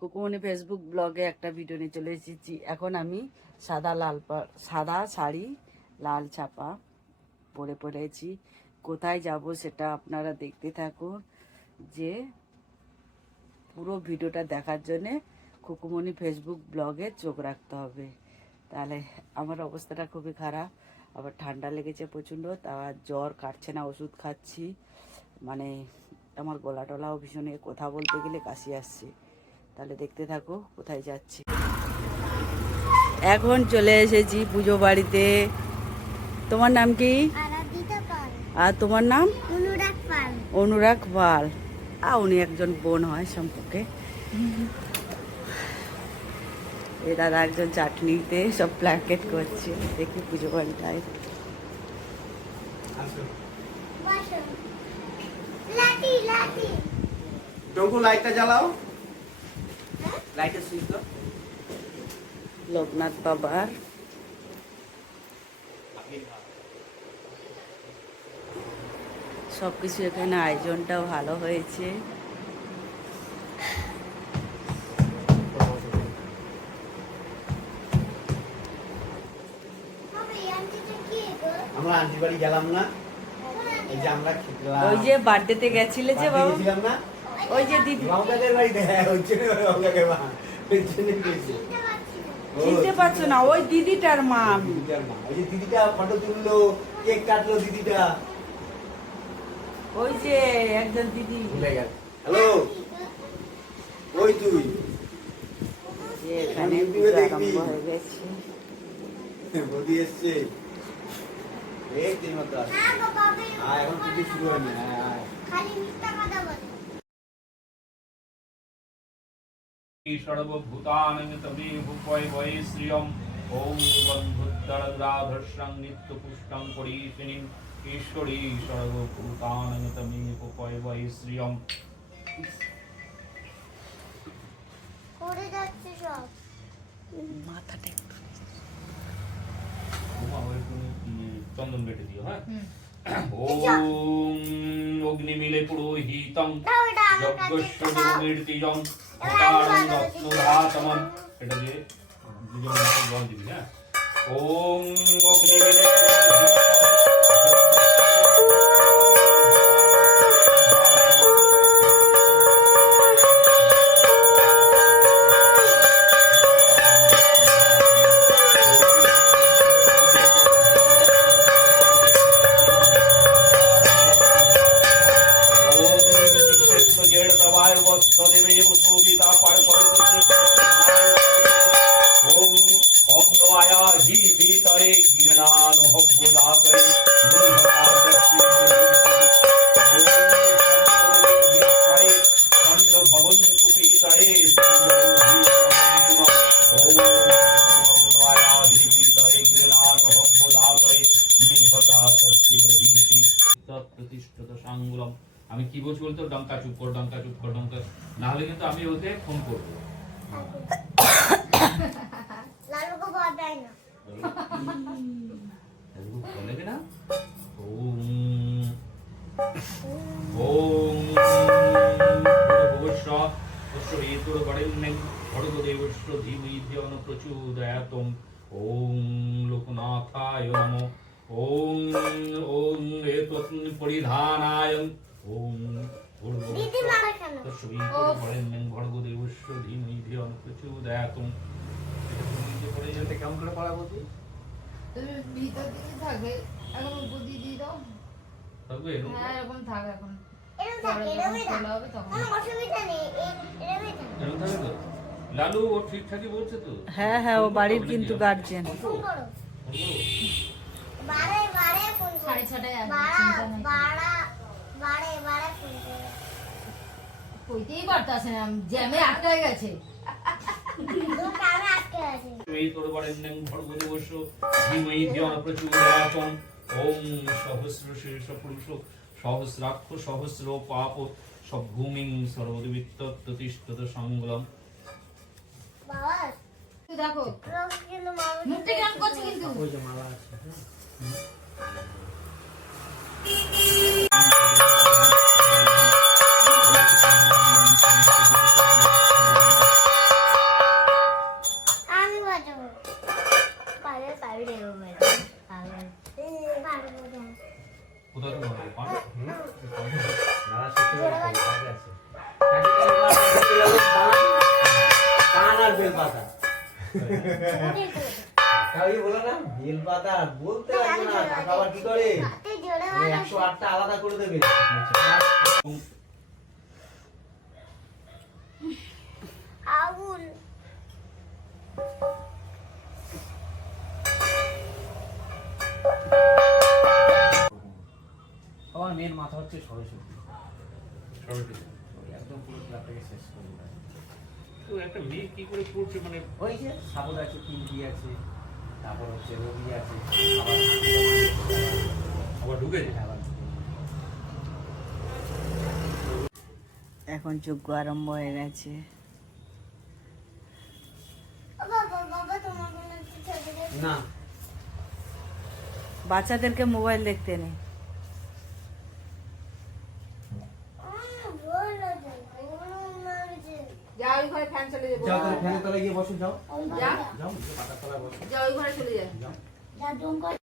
Kukumoni Facebook ব্লগে একটা video নিয়ে চলে এসেছি। এখন আমি সাদা শাড়ি লাল ছাপা পরে পড়েছি। কোথায় যাব সেটা আপনারা দেখতে থাকুন। যে পুরো ভিডিওটা দেখার জন্যে কুকুমনি ফেসবুক ব্লগে চোখ রাখতে হবে। তাহলে আমার অবস্থাটা খুবই খারাপ, আবার ঠান্ডা লেগেছে প্রচণ্ড, তা জ্বর কাটছে না, ওষুধ খাচ্ছি। মানে আমার গলা টলাও ভীষণ, কথা বলতে গেলে কাশি আসছে। তাহলে দেখতে থাকো কোথায় যাচ্ছি। এখন চলে এসেছি পুজো বাড়িতে। তোমার নাম কি? আর তোমার নাম? অনুরাগ পাল। উনি একজন বোন হয় সম্পর্কে। এ দাদা একজন চাটনিতে সব প্ল্যাকেট করছে। দেখি পুজো বাড়িটায় লাইটটা জ্বালাও, লাইটের সুইচ দাও। লোকনাথ বাবার সবকিছু এখানে আয়োজনটাও ভালো হয়েছে। আমরা আন্টি বাড়ি গেলাম না, এই যে আমরা ওই যে বার্থডেতে গেছিলে যে বাবা, গেছিলাম না, ওই যে দিদি রওগাদের বাড়িতে। হ্যাঁ, ওই জন্য রওগাকে মা, ওই জন্য গেছি। চিনতে পারছো না? ওই দিদিটার মা আমি। দিদিটার মা, ওই যে দিদিটা ফটো তুললো, কেক কাটলো দিদিটা। ওই যে একজন দিদি। ভুলে গেল। হ্যালো, ওই তুই যে এখানে পুজো আরম্ভ হয়ে গেছে। বদি এসছে, এই তুই মত আয়, এখন পুজো শুরু হয়নি। আয় সর্বভূতানাং তমেব পয় শ্রিয়ম ওম বন্ধুদ্দরদ্রাধর্ষং নিত্যপুষ্টং পরিশিনীম ঈশ্বরী সর্বভূতানাং তমেব পয় শ্রিয়ম। করে যাচ্ছে সব মাথাটা একটু চন্দন বেটে দিও। হ্যাঁ, ওম অগ্নিমিলে পুরোহিতং যজ্ঞস্য দেবমূর্তিজং ভূতারং রত্নধাতমং। এটা দিয়ে দুজন মিলে জল দিবি। হ্যাঁ, ওম অগ্নিমিলে প্রতিষ্ঠিত সাঙ্গুলম। আমি কি বলছি বলতো, ডঙ্কা চুপ কর, ডঙ্কা চুপ কর, ডঙ্কা না হলে কিন্তু আমি ওকে ফোন করবো। লালুকে ভয় দেয় না। বলে না ওম ওম ভগবৎস অশ্রয়েতর বরেণ্যং ভর্গদেবস্য ধীমহি ধিয়ো ন প্রচোদয়াৎ। ওম লোকনাথায় নমঃ। ওম ওম এতৎ পরিধানায়। ওম দিদি মারা কেন? অশ্রয়েতর বরেণ্যং ভর্গদেবস্য ধীমহি ধিয়ো ন প্রচোদয়াৎ। এটা তুমি যে পড়ে যেতে কেমন করে পড়াবো তুই? তুমি ভিতর দিকে থাকবে, এখন উপর দিয়ে দিয়ে দাও। থাকবে হ্যাঁ, এরকম থাক এখন। এরকম থাকে, এরকমই থাকে। খোলা হবে তখন। কোনো অসুবিধা নেই, এরকমই থাকে। এরকম থাকবে তো? লালু ও ঠিকঠাকই বলছে তো? হ্যাঁ হ্যাঁ, ও বাড়ির কিন্তু গার্জেন। ফোন করো। বারে বারে ফোন করো। 6:30 আসবে, বাড়া চিন্তা নাই। বাড়া বারে বারে ফোন করো। কইতেই পারতাছে না, জ্যামে আটকে গেছে। তোর কানে আটকে আছে। এই তোর বরেণ্যং ভর্গদেবস্য ধীমহি ধিয়ো ন প্রচোদয়াৎ। ওম সহস্র শীর্ষ পুরুষ সহস্রাক্ষ সহস্র পাপ সভূমিং সর্বদেবিত্ব প্রতিষ্ঠিত সাঙ্গুলম। বাবা তুই দেখো রোজ কিন্তু মারো। মুখটা কেমন করছে কিন্তু। ওই যে মালা আছে। বেল পাতা কাউকে বলো না বেল পাতা বলতে লাগবে না কাকা আবার কি করে তুই জোরে 108টা আলাদা করে দেবে আগুন আমার মেয়ের মাথা হচ্ছে সরস্বতী সরস্বতী। একদম পুরো ক্লাবটাকে শেষ করে দেয়। তো একটা মেয়ে কি করে পড়ছে মানে ওই যে সাপোর্ট আছে পিঙ্কি আছে তারপর হচ্ছে রবি আছে আবার ঢুকেছে? আবার এখন যজ্ঞ আরম্ভ হয়ে গেছে। ও বাবা বাবা তোমার কোনো একটু ছবি দেখ না বাচ্চাদেরকে মোবাইল দেখতে নেই। ভুল হয়েছে ভুল মারছে যা ওই ঘরে ফ্যান চলে যাবো যাও তাহলে ফ্যানের তলায় গিয়ে বসো যাও ওই যা যাও পাতার তলায় বসো যা ওই ঘরে চলে যায় যাও যা দুম করে